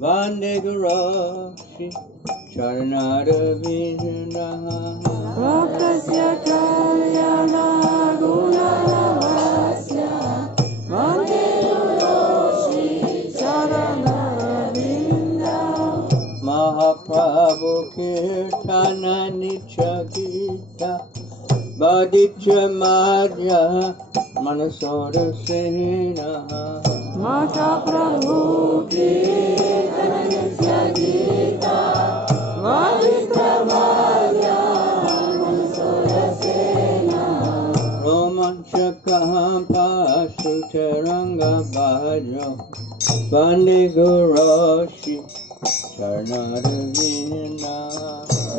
Vande Guru Shri Charanaravinda Bhaktasya Kalyana Gunanavasya Vande Guru Shri Charanaravinda Mahaprabhu Kirtana Nitya Gita Baditya Madhya Manasora Sena Mahaprabhu Kirtana Nitya Gita Baditya Madhya Manasora Sena Romanchakam Pasutaranga Bhajo Vande Guru Shri Charanaravinda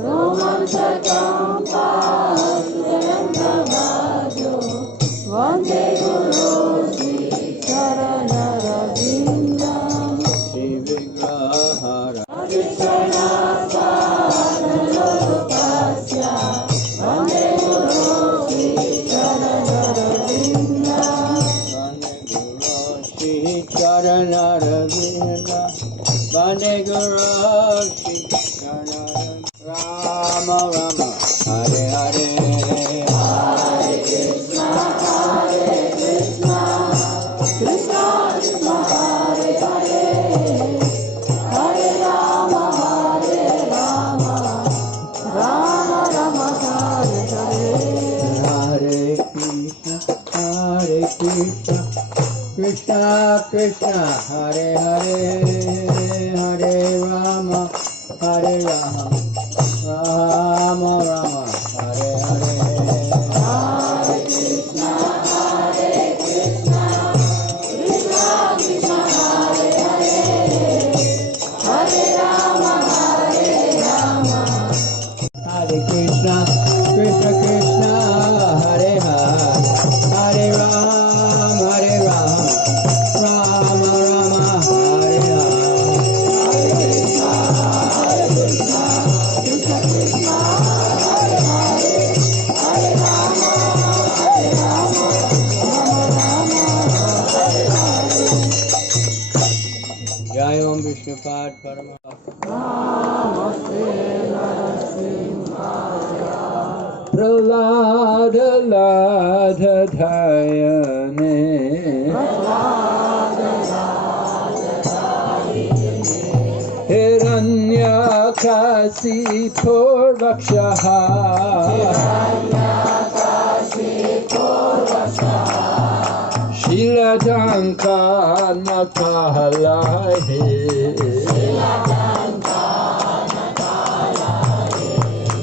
Romanchakam Pasutaranga Bhajo Vande Guru Shri Charanaravinda Shri Vigrahara Krishna Sadhanodupasya Vande Guru Shri Charanaravinda Vande Guru Shri Charanaravinda Vande Guru Shri Charanaravinda Rama Rama Hare Hare Hare Krishna Krishna Krishna Hare Hare Hare Rama Rama Rama Hare Hare Hare Krishna Krishna Krishna Hare Hare Hare Rama Rama Rama Hare Hare Hare Krishna Krishna Krishna Hare Hare Hare Rama Hare Krishna Krishna Krishna Hare Hare Hare Rama Rama Rama Hare Hare Jai Om Vishnupad Paramahamsa Namaste Narasimhaya Pralada Ladha Dhayane Hiranyakasipo Rakshaha Shiladanka Nakalahe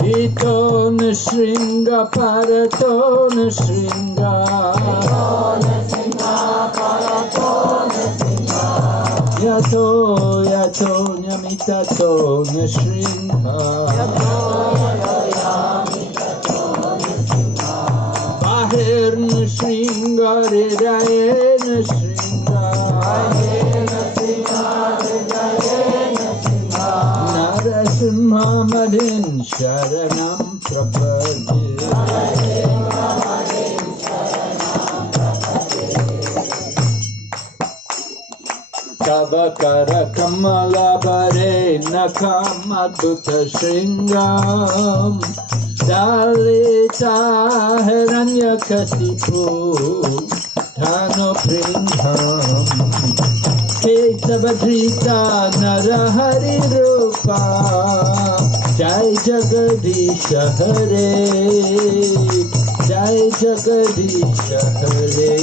Iton Shringa Paraton Shringa Yato Yato Nyamitato Shringa Bahir Shringa Hridayen Shringa Narasimha Madhin Sharanam Prapadye Tavakara Kamala Bare Nakam Adhuta Shringam Dalita Hiranyakasipu Dhano Prindham Kesavadrita Narahari Rupa Jai Jagadisha Hare Jai Jagadisha Hare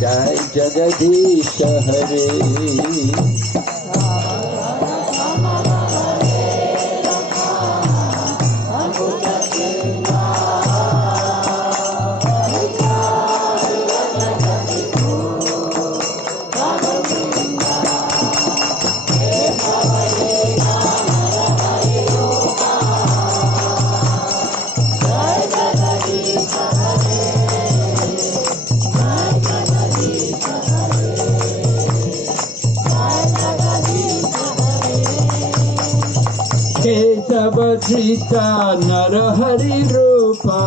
Jai Jagadisha Hare Kesavadrita Narahari Rupa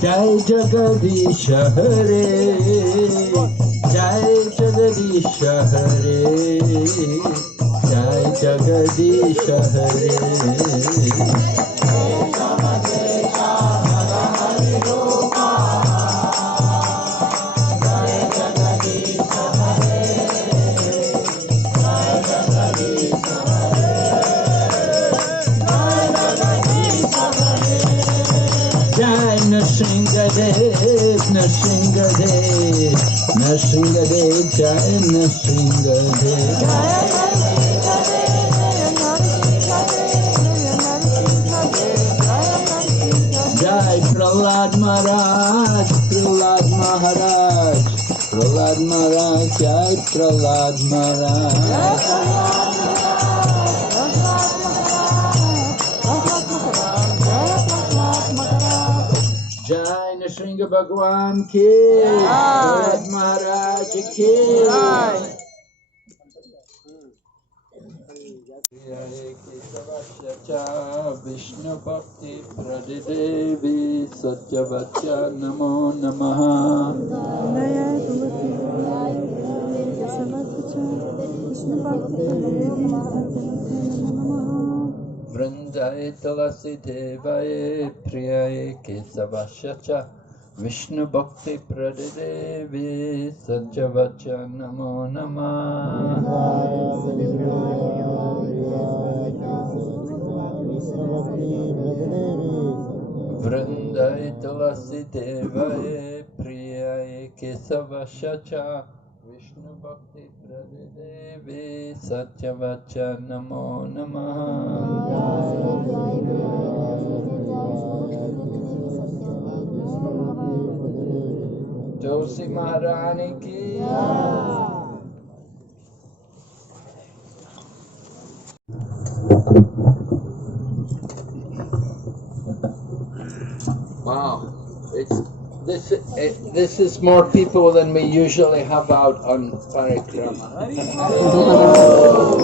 Jai Jagadisha Hare Jai Jai Jagadisha Hare, Jai Jagadisha Hare. Jai Nrsingadev, Nrsingadev, Nrsingadev, Jai Nrsingadev. Jai Prahlad Maharaj, Prahlad Maharaj, Prahlad Maharaj, Jai Prahlad Maharaj. Jai Nrsinga Bhagwan ki, Prahlad Maharaj ki. Vishnu Bhakti Pradidevi Satyavacha Namo Namaha. Vrindaye Tulasi Devaye Priyaye Kesavashacha Vishnu Bhakti Pradidevi Satyavacha Namo Namaha. Vrindaye Tulasi Devaye Priyaye Kesavashacha Vishnu Bhakti Pradidevi Satyavacha Namo Namaha. Tulsi Maharani ki. Wow, this is more people than we usually have out on Parikrama.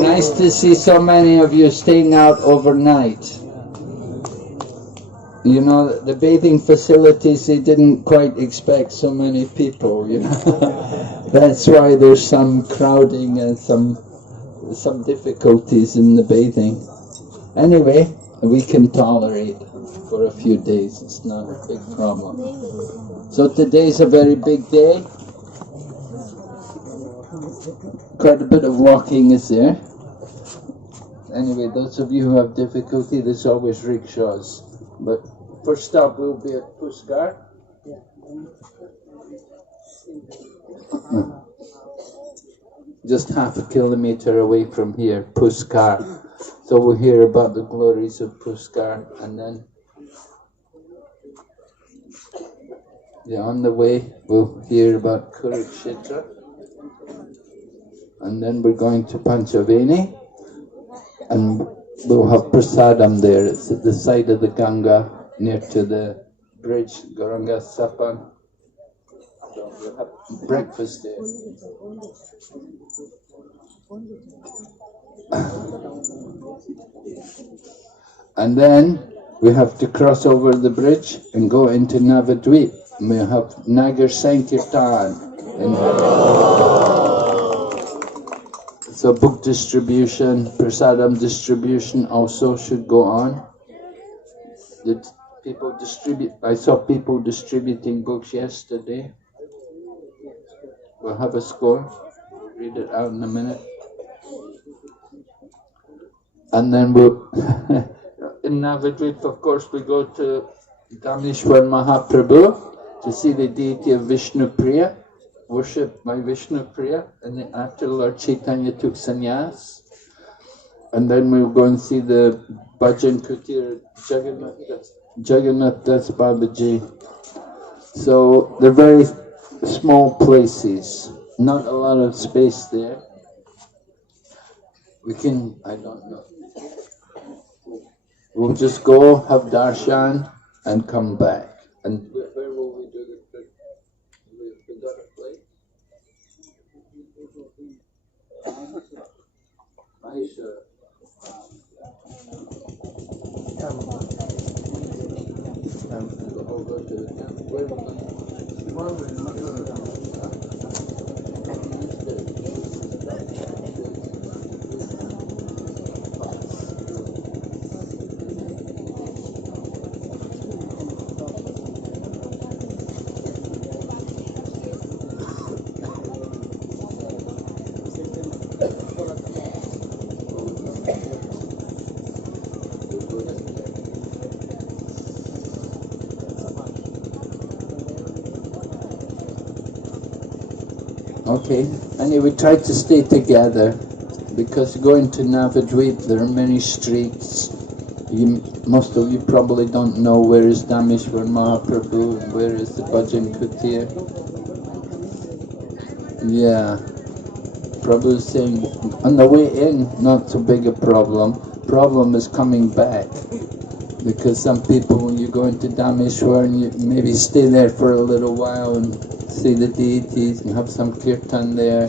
Nice to see so many of you staying out overnight. You know, the bathing facilities, they didn't quite expect so many people, you know. That's why there's some crowding and some difficulties in the bathing. Anyway, we can tolerate for a few days. It's not a big problem. So today's a very big day. Quite a bit of walking is there. Anyway, those of you who have difficulty, there's always rickshaws. But first stop will be at Puskar. Just half a kilometer away from here, Puskar. So we'll hear about the glories of Puskar, and then on the way we'll hear about Kurukshetra, and then we're going to Panchaveni, and we'll have prasadam there. It's at the side of the Ganga, near to the bridge, Gauranga Sapan. So we'll have breakfast there. And then we have to cross over the bridge and go into Navadwip. We have Nagar Sankirtan. So book distribution, prasadam distribution also should go on. Did people distribute? I saw people distributing books yesterday. We'll have a score. Read it out in a minute. And then we'll, in Navadvip, of course, we go to Dameshwar Mahaprabhu to see the deity of Vishnu Priya, worshipped by Vishnu Priya, and then after Lord Chaitanya took sannyas. And then we'll go and see the Bhajan Kutir Jagannath Das Babaji. So they're very small places, not a lot of space there. We can, I don't know. We'll just go, have darshan, and come back. And where will we do the trip? We got a place? Mahisha. We'll go to the temple. Where will we go? Okay. Anyway, try to stay together, because going to Navadwip, there are many streets. Most of you probably don't know where is Dameshwar Mahaprabhu and where is the Bhajan Kutir. Yeah. Prabhu is saying, on the way in, not so big a problem. Problem is coming back. Because some people, when you go into Dameshwar, and you maybe stay there for a little while and see the deities and have some kirtan there.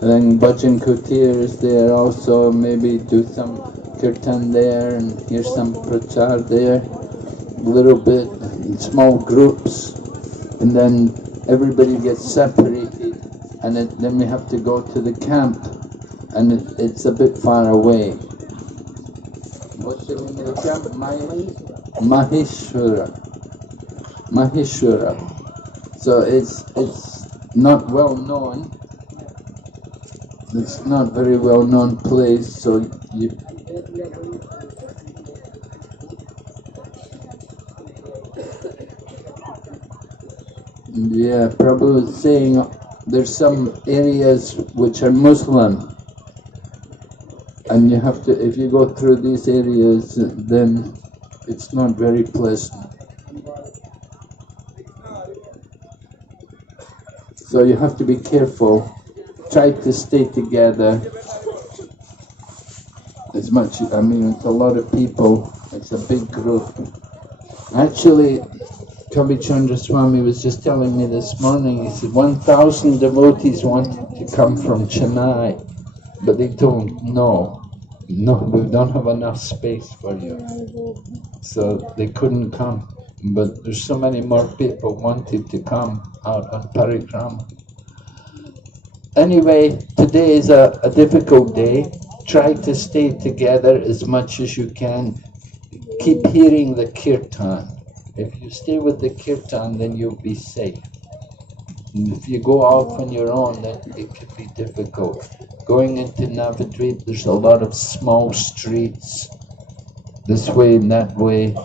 And then Bhajan Kutir is there also, maybe do some kirtan there and hear some prachar there, a little bit, in small groups. And then everybody gets separated, and then we have to go to the camp, and it's a bit far away. What's the name of the camp? Maheshwara. So it's not well known. It's not very well known place. So you. Yeah, Prabhu is saying there's some areas which are Muslim. And you have to, if you go through these areas, then it's not very pleasant. So you have to be careful. Try to stay together as much. I mean, it's a lot of people. It's a big group. Actually, Kavi Chandra Swami was just telling me this morning. He said 1,000 devotees wanted to come from Chennai. But they told him, no, we don't have enough space for you. So they couldn't come. But there's so many more people wanted to come out on Parikrama. Anyway, today is a difficult day. Try to stay together as much as you can. Keep hearing the kirtan. If you stay with the kirtan, then you'll be safe. And if you go off on your own, then it could be difficult. Going into Navadwip, there's a lot of small streets, this way and that way.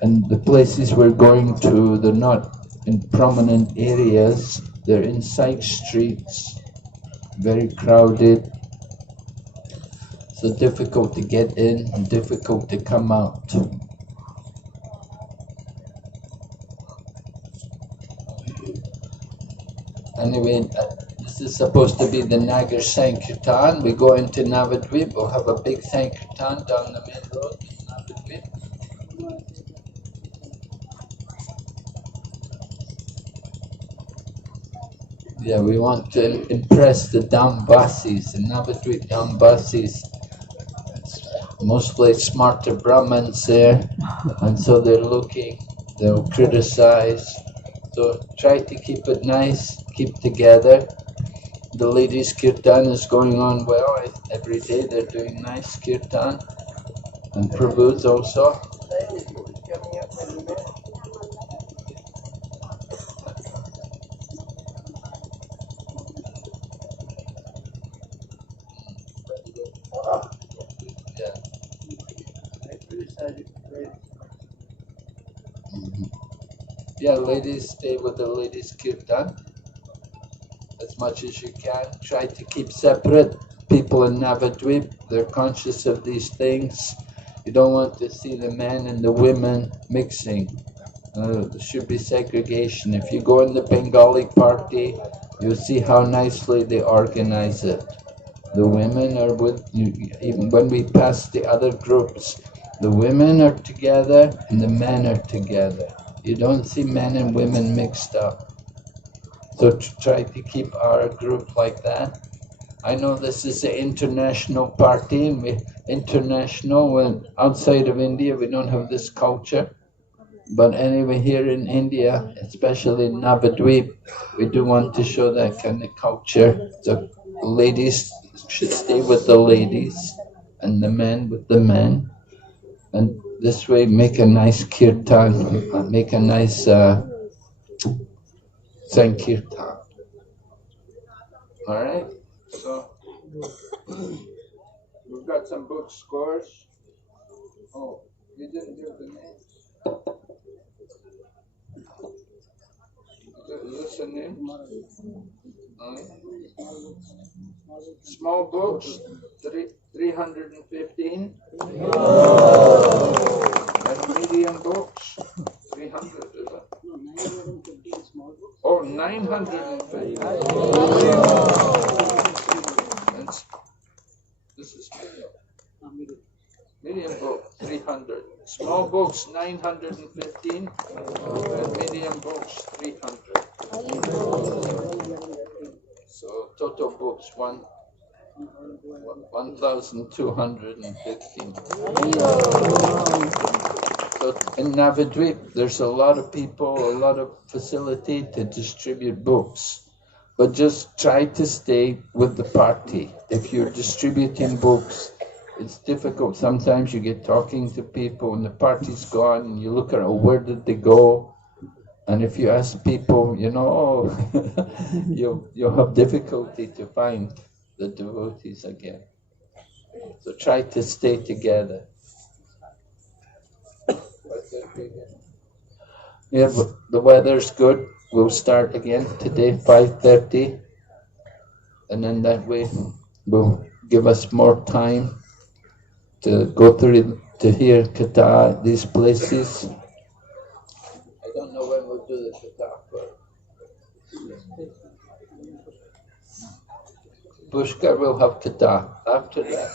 And the places we're going to, they're not in prominent areas, they're in side streets, very crowded. So difficult to get in and difficult to come out. Anyway, this is supposed to be the Nagar Sankirtan. We go into Navadwip, we'll have a big Sankirtan down the main road in Navadwip. Yeah, we want to impress the Dambasis, the Navadwip Dambasis. Mostly smarter Brahmins there, and so they're looking, they'll criticize. So try to keep it nice, keep together. The ladies' kirtan is going on well. Every day they're doing nice kirtan. And Prabhu's also. Yeah. Yeah, ladies, stay with the ladies' kirtan as much as you can. Try to keep separate. People in Navadwip, they're conscious of these things. You don't want to see the men and the women mixing. There should be segregation. If you go in the Bengali party, you'll see how nicely they organize it. The women are with you. Even when we pass the other groups, the women are together and the men are together. You don't see men and women mixed up. So try to keep our group like that. I know this is an international party, and when outside of India we don't have this culture. But anyway, here in India, especially in Navadwip, we do want to show that kind of culture. So ladies should stay with the ladies, and the men with the men. And this way make a nice kirtan, make a nice sankirtan. Alright? So we've got some book scores. Oh, you didn't give the names. Is this the name? Small books, 315. And medium books, 300, is it? No, 915 small books. Oh, 950. This is medium. Medium book, 300. Small books, 915. And medium books, 300. So total books, 1,215. So in Navadwip, there's a lot of people, a lot of facility to distribute books. But just try to stay with the party. If you're distributing books, it's difficult. Sometimes you get talking to people and the party's gone and you look around, where did they go? And if you ask people, you know, you'll have difficulty to find the devotees again. So try to stay together. Yeah, but the weather's good. We'll start again today, 5:30. And then that way will give us more time to go through, to hear Katha, these places. I don't know when we'll do the Katha, but Pushkar will have Katha after that.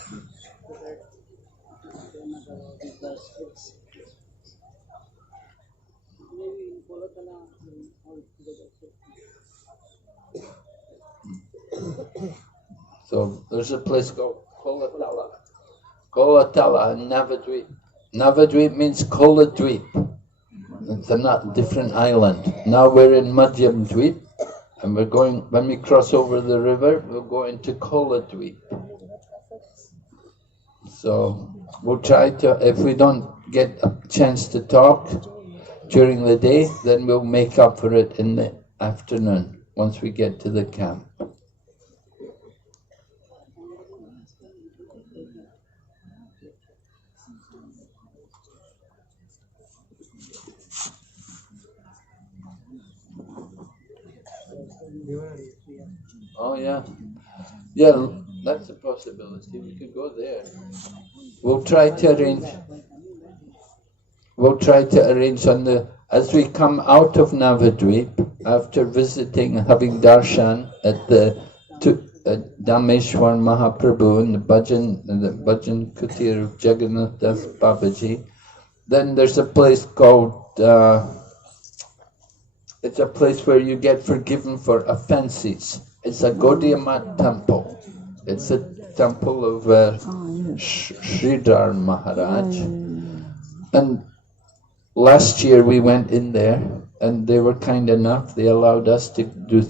So there's a place called Kolatala. Kolatala in Navadwip. Navadwip means Koladwip. It's a not different island. Now we're in Madhyam Dweep, and we're going, when we cross over the river, we'll go into Koladwip. So we'll try to, if we don't get a chance to talk during the day, then we'll make up for it in the afternoon, once we get to the camp. Oh yeah, yeah, that's a possibility. We could go there. We'll try to arrange. We'll try to arrange on the, as we come out of Navadwip, after visiting, having darshan at the Dhameshwar Mahaprabhu and the Bhajan Kutir of Jagannath Das Babaji. Then there's a place called. It's a place where you get forgiven for offences. It's a Gaudiya Math temple. It's a temple of Sridhar Maharaj. And last year we went in there, and they were kind enough. They allowed us to do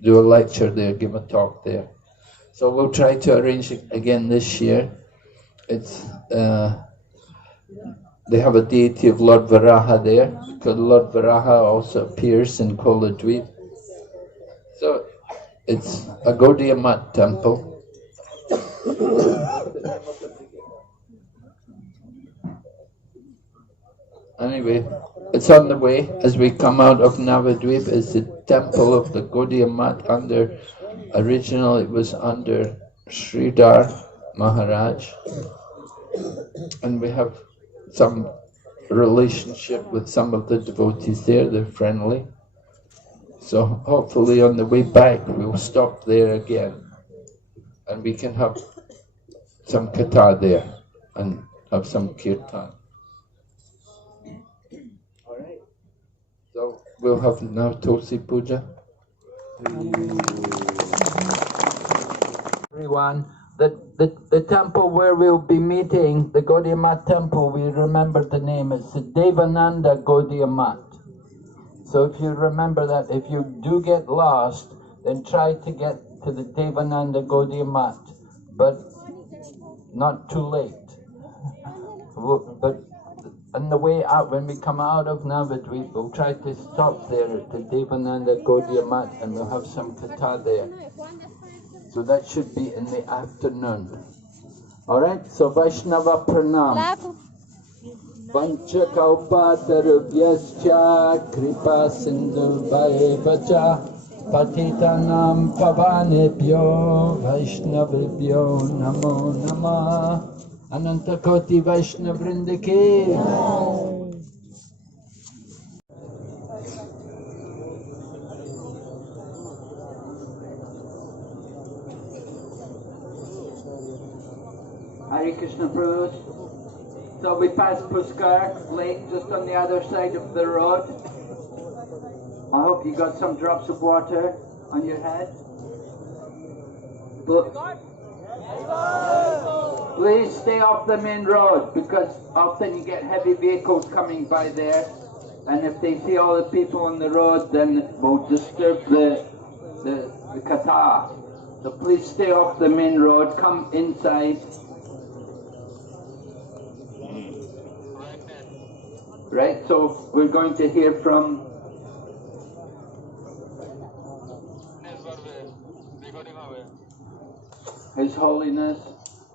do a lecture there, give a talk there. So we'll try to arrange it again this year. It's they have a deity of Lord Varaha there, because Lord Varaha also appears in Koladwip. So it's a Gaudiya Math temple. Anyway, it's on the way. As we come out of Navadwip, is the temple of the Gaudiya Math under, originally it was under Sridhar Maharaj. And we have some relationship with some of the devotees there, they're friendly. So hopefully on the way back we'll stop there again and we can have some katha there and have some kirtan. Alright, so we'll have now Tulsi Puja. Everyone. The temple where we'll be meeting, the Gaudiya Math temple, we remember the name, it's the Devananda Gaudiya Math. So if you remember that, if you do get lost, then try to get to the Devananda Gaudiya Math, but not too late. But on the way out, when we come out of Navadwip, we'll try to stop there at the Devananda Gaudiya Math and we'll have some katha there. So that should be in the afternoon. Alright, so Vaishnava Pranam. Vanchakalpatarubhyascha kripa sindhu bhaevacha Patitanam pavanebhyo Vaishnavibhyo namo namah. Anantakoti Vaishnav Vrinda ki. Hare Krishna Prabhu. So we passed Puskar Lake just on the other side of the road. I hope you got some drops of water on your head. Please stay off the main road because often you get heavy vehicles coming by there, and if they see all the people on the road, then it will disturb the katha. So please stay off the main road, come inside. Right, so we're going to hear from His Holiness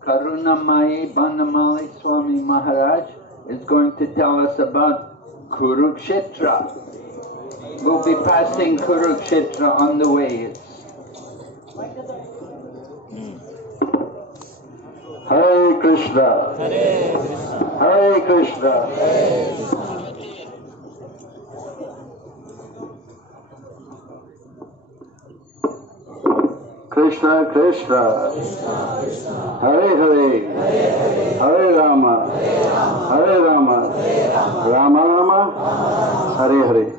Karunamai Banamali Swami Maharaj is going to tell us about Kurukshetra. We'll be passing Kurukshetra on the way. Hare Krishna, Hare Krishna, Krishna Krishna, Hare Hare, Hare Rama, Hare Rama, Rama Rama, Hare Hare.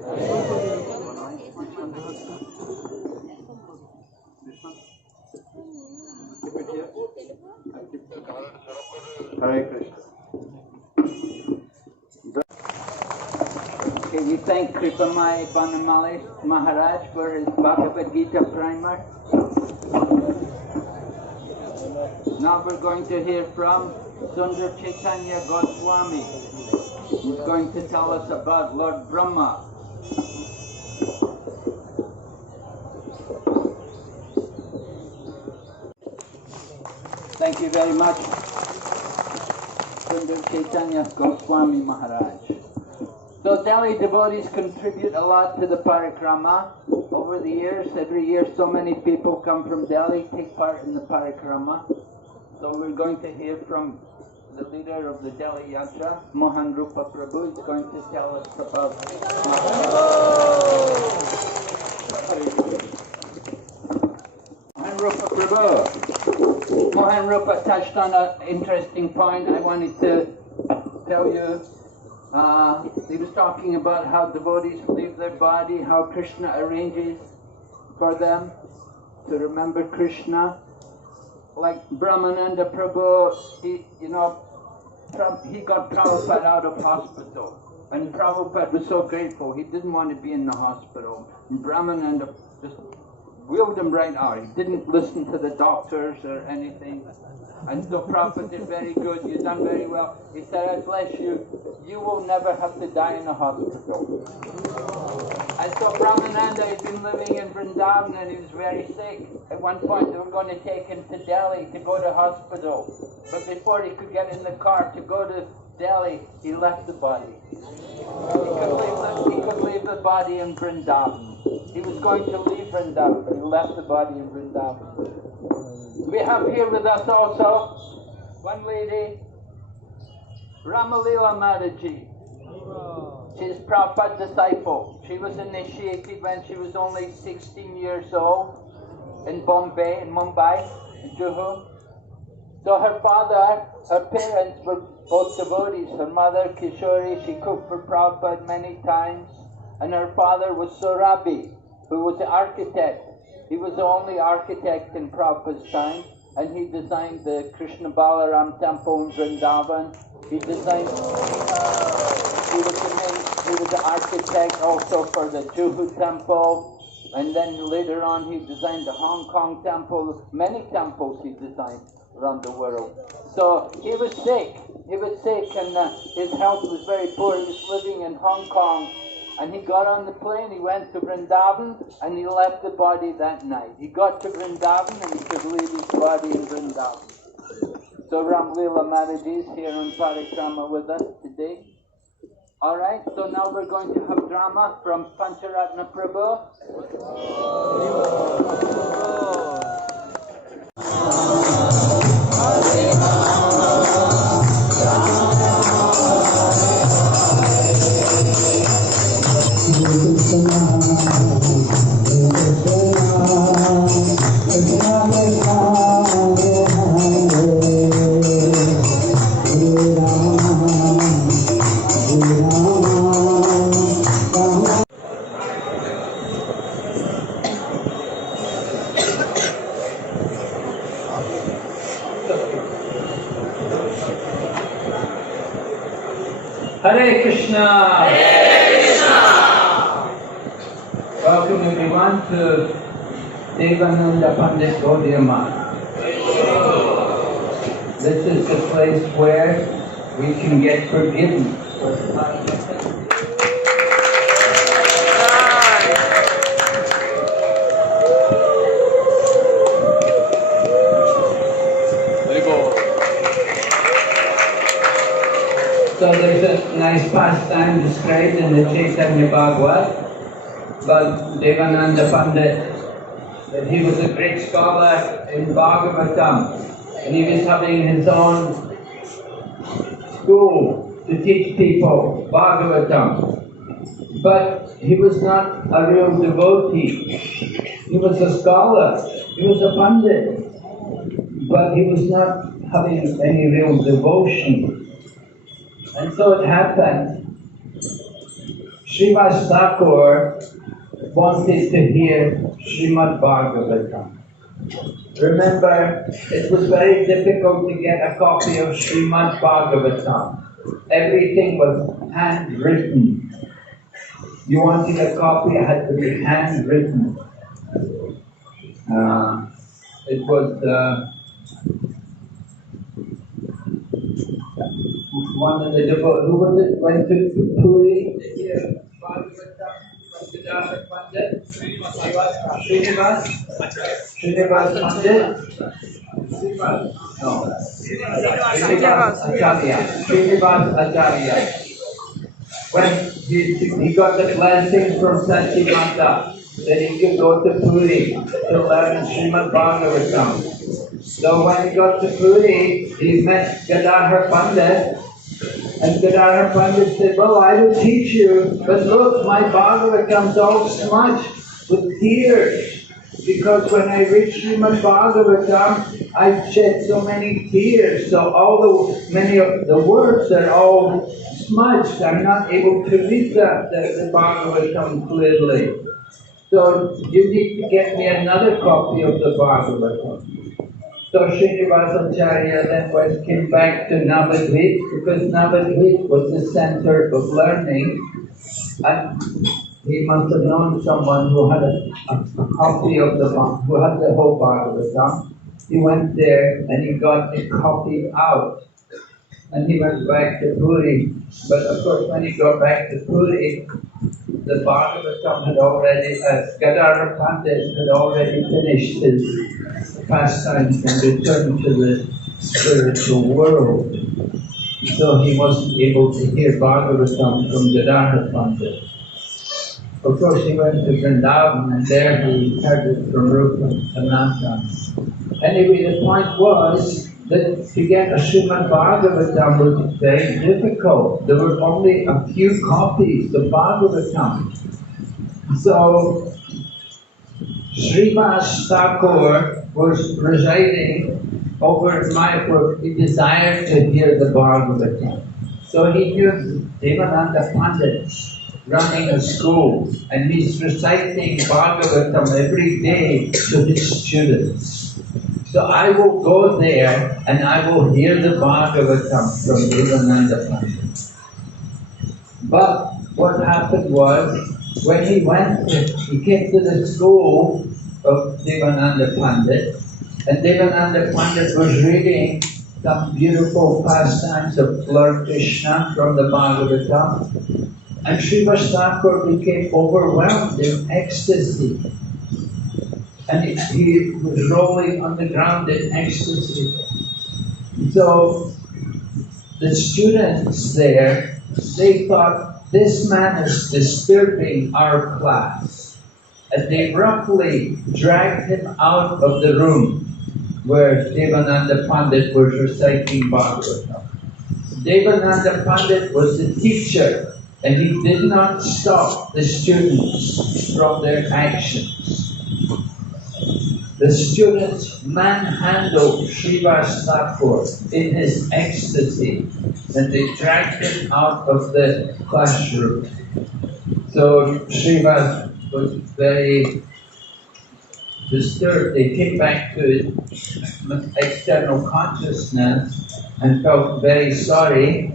Hare Krishna. Okay, we thank Kripamai Banamali Maharaj for his Bhagavad Gita primer. Now we're going to hear from Sundar Chaitanya Goswami. He's going to tell us about Lord Brahma. Thank you very much, Sundar Chaitanya Goswami Maharaj. So Delhi devotees contribute a lot to the Parikrama. Over the years, every year so many people come from Delhi, take part in the Parikrama. So we're going to hear from the leader of the Delhi Yatra, Mohan Rupa Prabhu. He's going to tell us about Mohan Rupa Prabhu. Mohan Rupa touched on an interesting point I wanted to tell you. He was talking about how devotees leave their body, how Krishna arranges for them to remember Krishna. Like Brahmananda Prabhu, he got Prabhupada out of hospital. And Prabhupada was so grateful, he didn't want to be in the hospital. And Brahmananda just wheeled him right out. He didn't listen to the doctors or anything. And so Prabhupada did very good, you've done very well. He said, I bless you, you will never have to die in a hospital. And so Brahmananda had been living in Vrindavan and he was very sick. At one point they were going to take him to Delhi to go to hospital. But before he could get in the car to go to Delhi, he left the body. He could leave the body in Vrindavan. He was going to leave Vrindavan, but he left the body in Vrindavan. We have here with us also one lady, Ramalila Mataji. She's Prabhupada's disciple. She was initiated when she was only 16 years old in Bombay, in Mumbai, in Juhu. So her father, her parents were both devotees. Her mother, Kishori, she cooked for Prabhupada many times. And her father was Sorabi, who was the architect. He was the only architect in Prabhupada's time, and he designed the Krishna Balaram temple in Vrindavan. He designed, he was the architect also for the Juhu temple, and then later on he designed the Hong Kong temple. Many temples he designed around the world. So he was sick, and his health was very poor. He was living in Hong Kong. And he got on the plane, he went to Vrindavan, and he left the body that night. He got to Vrindavan, and he could leave his body in Vrindavan. So Ramlila Mataji is here on Parikrama with us today. Alright, so now we're going to have drama from Pancharatna Prabhu. Hare Krishna! Hare Krishna! Welcome everyone to Devananda Pandit Gaudiya. This is the place where we can get forgiven. So there's a nice pastime described in the Chaitanya Bhagavat about Devananda Pandit, that he was a great scholar in Bhagavatam, and he was having his own school to teach people Bhagavatam. But he was not a real devotee. He was a scholar, he was a Pandit, but he was not having any real devotion. And so it happened, Srivas Thakur wanted to hear Srimad Bhagavatam. Remember, it was very difficult to get a copy of Srimad Bhagavatam. Everything was handwritten. You wanted a copy, it had to be handwritten. It was one of the devotees, who was it, went to Puri to hear Bhagavatam from Vidasa Pandit? Srinivas Pandit? No. Srinivas Acharya. When he got the blessing from Sachi Mata that he could go to Puri to learn Srimad Bhagavatam. So when he got to Puri, he met Gadadhar Pandit, and Gadadhar Pandit said, well, I will teach you, but look, my Bhagavatam's all smudged with tears, because when I read Srimad Bhagavatam, I've shed so many tears, so many of the words are all smudged. I'm not able to read the Bhagavatam clearly. So you need to get me another copy of the Bhagavatam. So Srinivasacharya then came back to Navadwip, because Navadwip was the center of learning, and he must have known someone who had a copy of who had the whole Bhagavatam. He went there and he got it copied out, and he went back to Puri. But of course, when he got back to Puri, the Bhagavatam had already, Gadadhar Pandit had already finished his pastimes and returned to the spiritual world. So he wasn't able to hear Bhagavatam from Gadadhar Pandit. Of course, he went to Vrindavan, and there he heard it from Rupa Sanatana. Anyway, the point was that to get a Srimad Bhagavatam was very difficult. There were only a few copies of Bhagavatam. So Srivas Thakur was residing over in Mayapur. He desired to hear the Bhagavatam. So he knew Devananda Pandit running a school, and he's reciting Bhagavatam every day to his students. So I will go there and I will hear the Bhagavatam from Devananda Pandit. But what happened was, when he came to the school of Devananda Pandit, and Devananda Pandit was reading some beautiful pastimes of Lord Krishna from the Bhagavatam, and Srivas Thakur became overwhelmed in ecstasy. And he was rolling on the ground in ecstasy. So the students there they thought, this man is disturbing our class. And they roughly dragged him out of the room where Devananda Pandit was reciting Bhagavatam. Devananda Pandit was the teacher, and he did not stop the students from their actions. The students manhandled Srivas Thakur in his ecstasy, and they dragged him out of the classroom. So Srivas was very disturbed. He came back to his external consciousness and felt very sorry.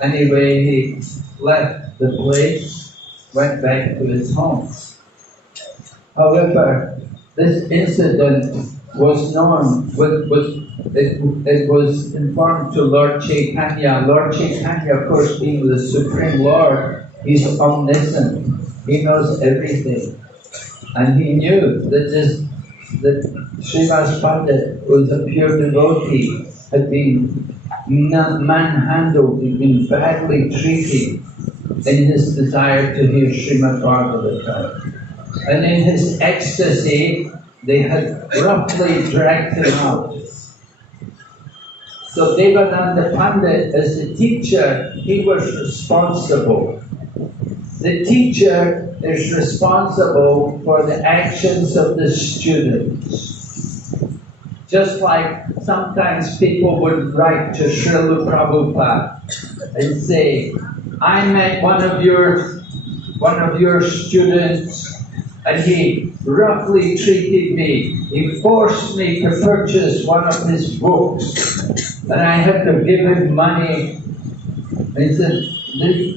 Anyway, he left the place, went back to his home. However, this incident was known, it was informed to Lord Chaitanya. Lord Chaitanya, of course, being the Supreme Lord, he's omniscient. He knows everything. And he knew that Srivas Pandit was a pure devotee, had been manhandled, had been badly treated in his desire to hear Srimad Bhagavatam. And in his ecstasy, they had roughly dragged him out. So Devananda Pandit, as the teacher, he was responsible. The teacher is responsible for the actions of the students. Just like sometimes people would write to Srila Prabhupada and say, I met one of your students, and he roughly treated me. He forced me to purchase one of his books, and I had to give him money. And he said,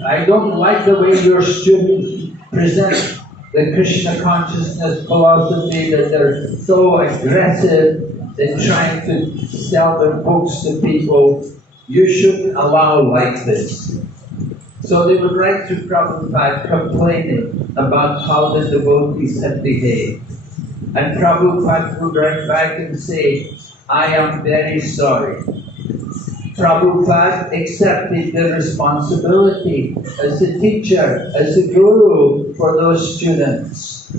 I don't like the way your students present the Krishna consciousness philosophy, that they're so aggressive in trying to sell their books to people. You shouldn't allow like this. So they would write to Prabhupada complaining about how the devotees had behaved. And Prabhupada would write back and say, I am very sorry. Prabhupada accepted the responsibility as a teacher, as a guru for those students.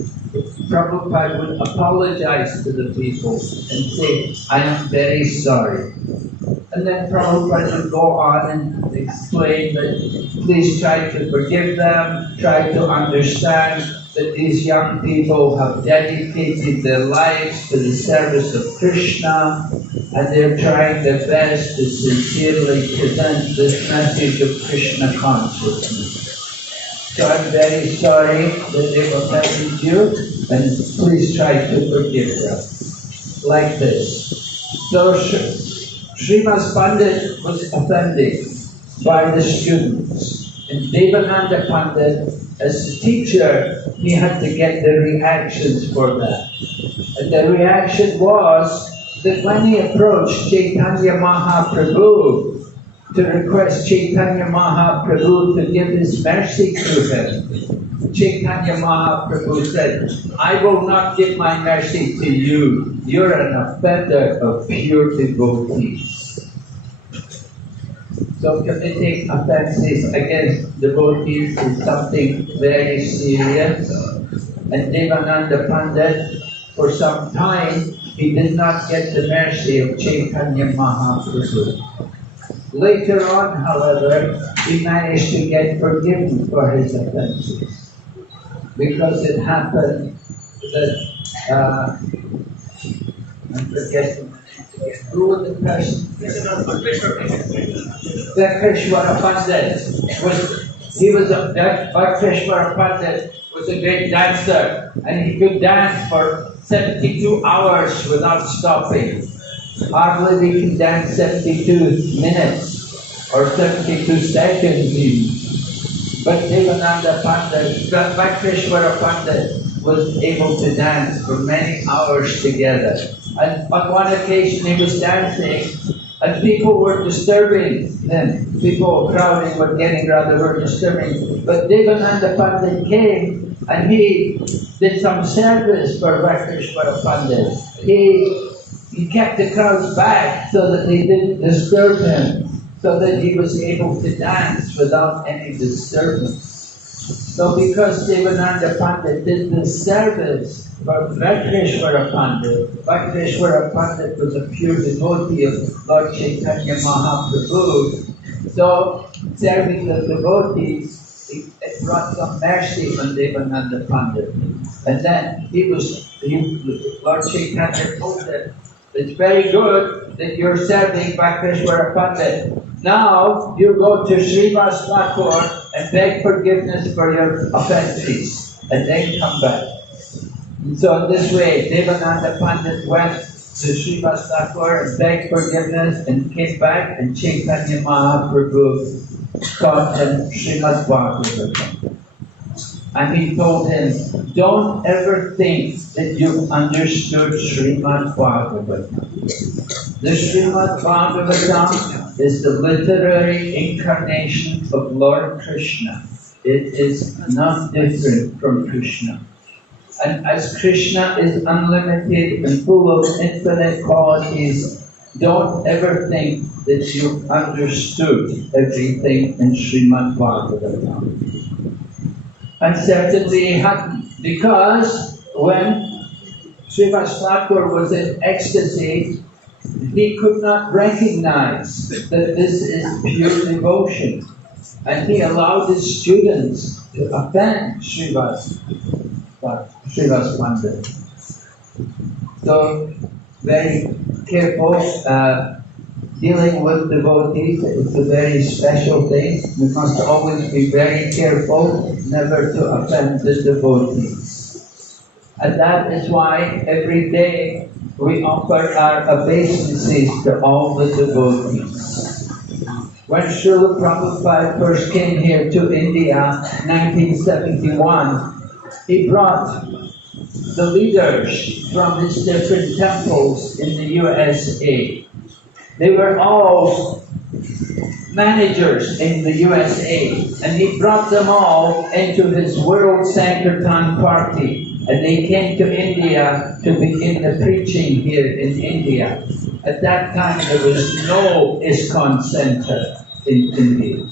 Prabhupada would apologize to the people and say, I am very sorry. And then Prabhupada would go on and explain that please try to forgive them, try to understand that these young people have dedicated their lives to the service of Krishna, and they're trying their best to sincerely present this message of Krishna consciousness. So I'm very sorry that they offended you, and please try to forgive them. Like this. So Srivas Pandit was offended by the students, and Devananda Pandit, as a teacher, he had to get the reactions for that. And the reaction was that when he approached Chaitanya Mahaprabhu to request Chaitanya Mahaprabhu to give his mercy to him, Chaitanya Mahaprabhu said, I will not give my mercy to you. You're an offender of pure devotees. So committing offences against devotees is something very serious. And Devananda Pandit, for some time, he did not get the mercy of Chaitanya Mahaprabhu. Later on, however, he managed to get forgiven for his offences. Because it happened that, I'm forgetting, who was the person? Bhakti Pandit was a great dancer, and he could dance for 72 hours without stopping. Hardly we can dance 72 minutes or 72 seconds even. But Devananda Pandit, Bhakti Pandit was able to dance for many hours together. And on one occasion he was dancing, and people were disturbing him. People crowding were were disturbing. But Devananda Pandit came and he did some service for Bhakti Pandit. He kept the crowds back so that they didn't disturb him. so that he was able to dance without any disturbance. So because Devananda Pandit did this service for Vakreshwara Pandit, Vakreshwara Pandit was a pure devotee of Lord Chaitanya Mahaprabhu, so serving the devotees, it brought some mercy from Devananda Pandit. And then Lord Chaitanya told him, it's very good that you're serving Vakreshwara Pandit. Now you go to Srivas Thakur and beg forgiveness for your offences, and then come back. And so in this way, Devananda Pandit went to Srivas Thakur and begged forgiveness and came back, and Chaitanya Mahaprabhu taught him Srimad Bhagavatam. And he told him, don't ever think that you've understood Srimad Bhagavatam. The Srimad Bhagavatam is the literary incarnation of Lord Krishna. It is not different from Krishna. And as Krishna is unlimited and full of infinite qualities, don't ever think that you've understood everything in Srimad Bhagavatam. And certainly he hadn't, because when Srivas Thakur was in ecstasy, he could not recognize that this is pure devotion. And he allowed his students to offend Srivas Pandit. So, very careful dealing with devotees. It's a very special thing. We must always be very careful never to offend the devotees. And that is why every day we offer our obeisances to all the devotees. When Srila Prabhupada first came here to India in 1971, he brought the leaders from his different temples in the USA. They were all managers in the USA, and he brought them all into his World Sankirtan party. And they came to India to begin the preaching here in India. At that time, there was no ISKCON center in India.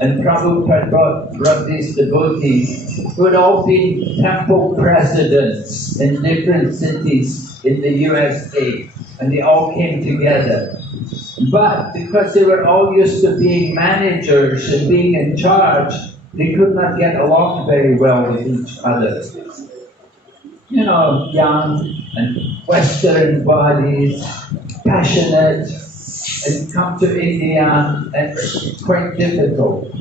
And Prabhupada brought these devotees who had all been temple presidents in different cities in the USA. And they all came together. But because they were all used to being managers and being in charge, they could not get along very well with each other. You know, young and Western bodies, passionate, and come to India, and quite difficult.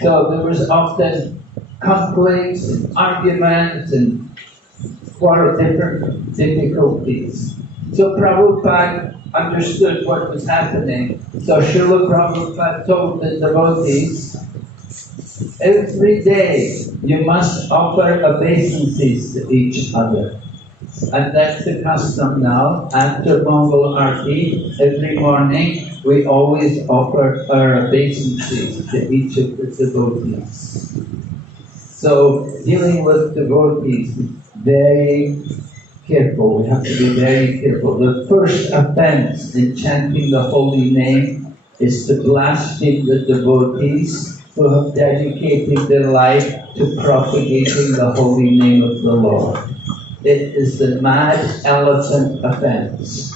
So there was often conflicts and arguments and a lot of different difficulties. So Prabhupada understood what was happening. So Srila Prabhupada told the devotees, every day you must offer obeisances to each other. And that's the custom now. After Mangal Arati, every morning, we always offer our obeisances to each of the devotees. So, dealing with devotees is very careful. We have to be very careful. The first offense in chanting the holy name is to blaspheme the devotees who have dedicated their life to propagating the holy name of the Lord. It is the mad elephant offense,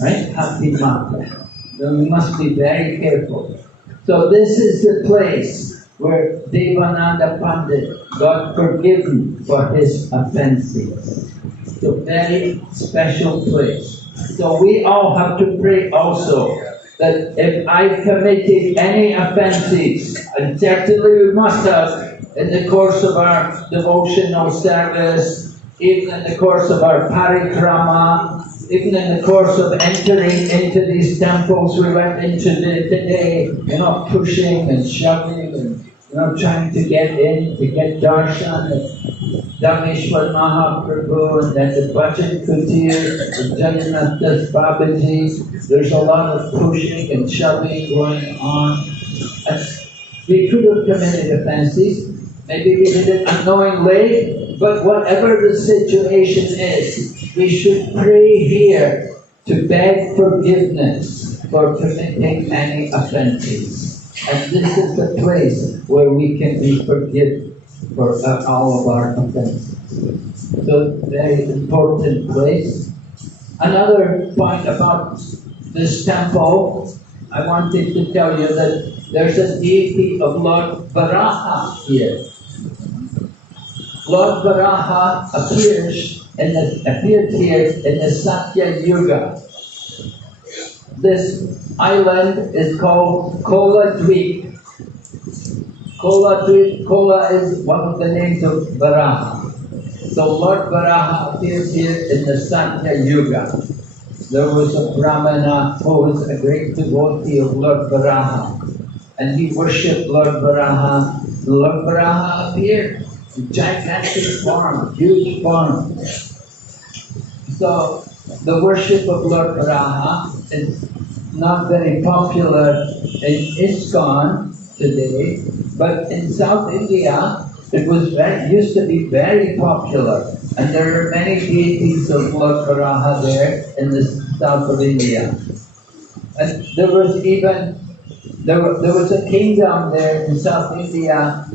right? Happy Mata. So we must be very careful. So this is the place where Devananda Pandit got forgiven for his offenses. It's a very special place. So we all have to pray also that if I've committed any offenses, and certainly we must have in the course of our devotional service, even in the course of our Parikrama, even in the course of entering into these temples we went into today, pushing and shoving and trying to get in, to get darshan of Dhameshwar Mahaprabhu, and then the Bhajan Kutir, the Jagannath Das Babaji. There's a lot of pushing and shoving going on. And we could have committed offenses. Maybe we did it unknowingly, but whatever the situation is, we should pray here to beg forgiveness for committing any offences. And this is the place where we can be forgiven for all of our offences. So, very important place. Another point about this temple, I wanted to tell you that there's a deity of Lord Varaha here. Lord Varaha appeared here in the Satya Yuga. This island is called Navadwip. Kola is one of the names of Varaha. So Lord Varaha appeared here in the Satya Yuga. There was a Brahmana who was a great devotee of Lord Varaha, and he worshipped Lord Varaha. Lord Varaha appeared in gigantic form, huge form. So the worship of Lord Varaha is not very popular in ISKCON today, but in South India it used to be very popular, and there are many deities of Lord Varaha there in the south of India. And there was a kingdom there in South India.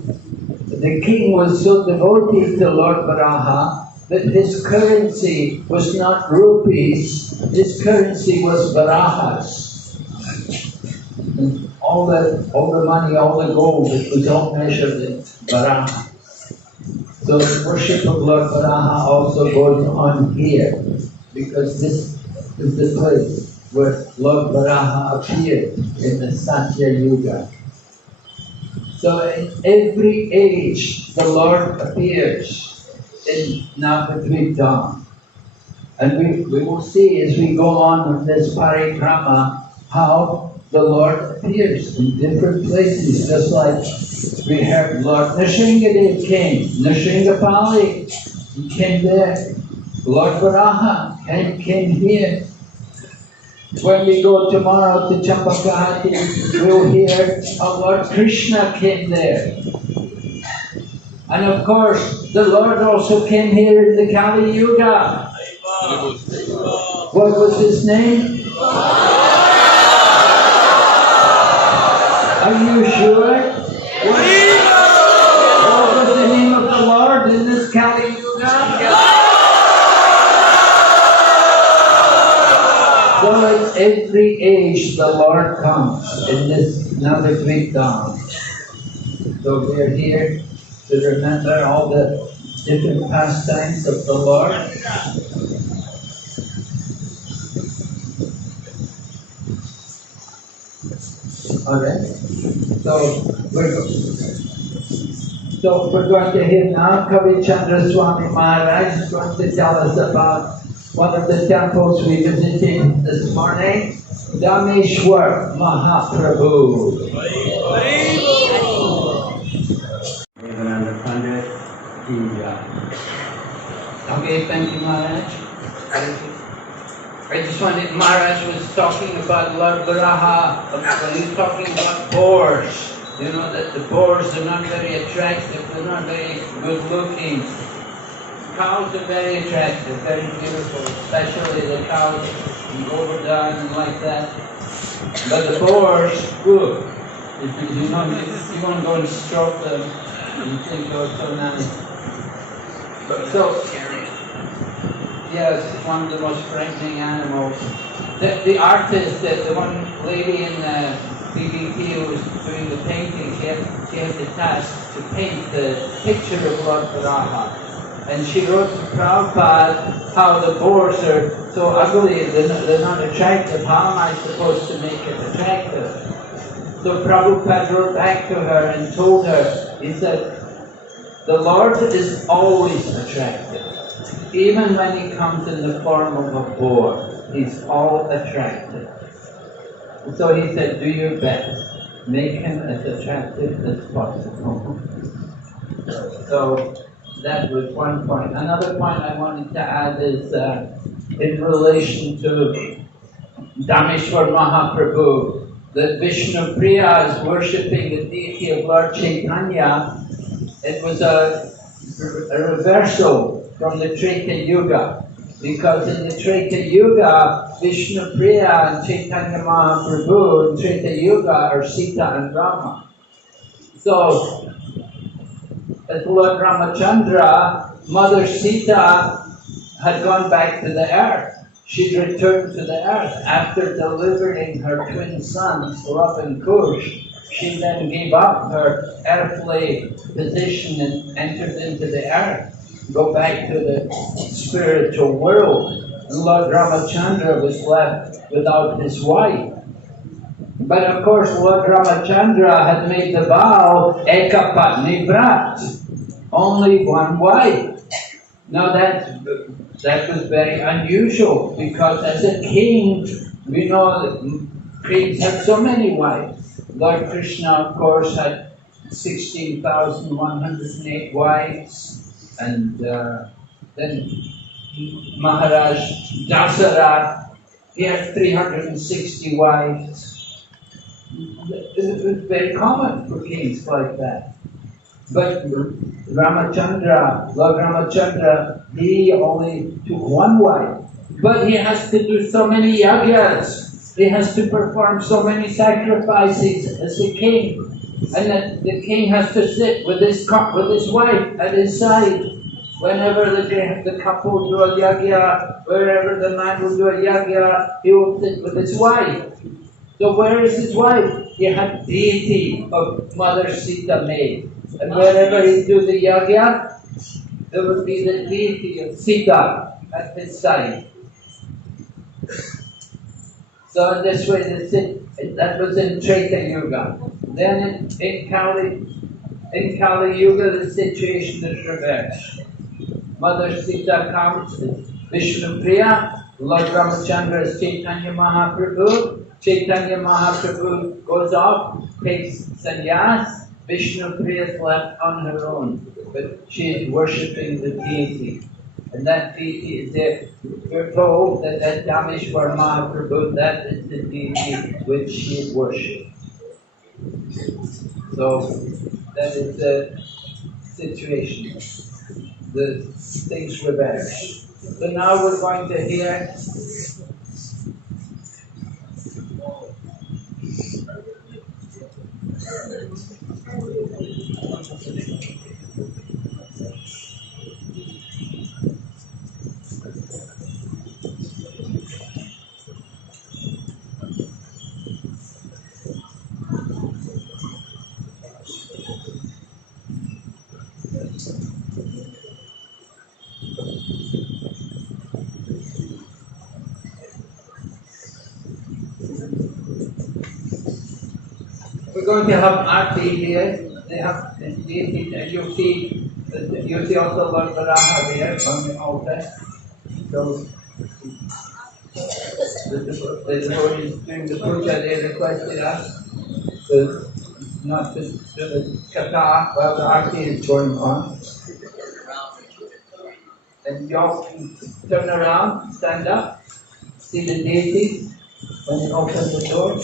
The king was so devoted to Lord Varaha that his currency was not rupees, his currency was Varahas. And all the money, all the gold, it was all measured in Varaha. So the worship of Lord Varaha also goes on here, because this is the place where Lord Varaha appeared in the Satya Yuga. So in every age the Lord appears in Navadwip. And we will see as we go on with this Parikrama how the Lord appears in different places, just like we heard Lord Narasimha came, Narasimha came there, Lord Varaha came here. When we go tomorrow to Champakati, we'll hear how Lord Krishna came there. And of course, the Lord also came here in the Kali Yuga. What was his name? Are you sure? What was the name of the Lord in this Kali Yuga? So at every age the Lord comes in this Navadwip. So we are here to remember all the different pastimes of the Lord. Alright, so we're going to hear now Kavi Chandra Swami Maharaj is going to tell us about one of the temples we visited this morning, Dameshwar Mahaprabhu. Okay, thank you, Maharaj. I just wanted, Maharaj was talking about Lord Varaha, when he was talking about boars. You know that the boars are not very attractive, they're not very good looking. Cows are very attractive, very beautiful, especially the cows in Govardhan and like that. But the boars, good. You want to go and stroke them, you think they're so nice. So, yes, one of the most frightening animals. The artist, the one lady in BBP who was doing the painting, she had the task to paint the picture of Lord Varaha. And she wrote to Prabhupada how the boars are so ugly, they're not attractive. How am I supposed to make it attractive? So Prabhupada wrote back to her and told her, he said, the Lord is always attractive. Even when he comes in the form of a boar, he's all attractive. So he said, do your best. Make him as attractive as possible. So that was one point. Another point I wanted to add is in relation to Dameshwar Mahaprabhu, that Vishnu Priya is worshipping the deity of Lord Chaitanya. It was a reversal from the Treta Yuga. because in the Treta Yuga, Vishnu Priya and Chaitanya Mahaprabhu in Treta Yuga are Sita and Rama. So, as Lord Ramachandra, Mother Sita had gone back to the earth. She'd returned to the earth after delivering her twin sons, Love and Kush. She then gave up her earthly position and entered into the earth, go back to the spiritual world. And Lord Ramachandra was left without his wife. But of course, Lord Ramachandra had made the vow, Ekapatni Vrat, only one wife. Now that was very unusual, because as a king, we know that kings had so many wives. Lord Krishna, of course, had 16,108 wives, and then Maharaj Dasara, he had 360 wives. It was very common for kings like that. But Ramachandra, Lord Ramachandra, he only took one wife. But he has to do so many yagyas. He has to perform so many sacrifices as a king. And the king has to sit with his wife at his side. Whenever the couple do a yagya, wherever the man will do a yagya, he will sit with his wife. So where is his wife? He had deity of Mother Sita made. And wherever he do the yagya, there would be the deity of Sita at his side. So in this way, that was in Treta Yuga. Then in Kali Yuga, the situation is reversed. Mother Sita comes as Vishnu Priya, Lord Ramachandra is Chaitanya Mahaprabhu. Chaitanya Mahaprabhu goes off, takes sannyas. Vishnu Priya is left on her own, but she is worshipping the deity. And that deity is there. We're told that Dameshwar Mahaprabhu, that is the deity which she worships. So that is the situation. The things reverse. So now we're going to hear we're going to have Aarti here. They have deity, and you'll see also Lord Varaha there on the altar. So the devotees during the puja, they requested us not to do the kata while the Aarti is going on. And you all can turn around, stand up, see the deity when you open the door.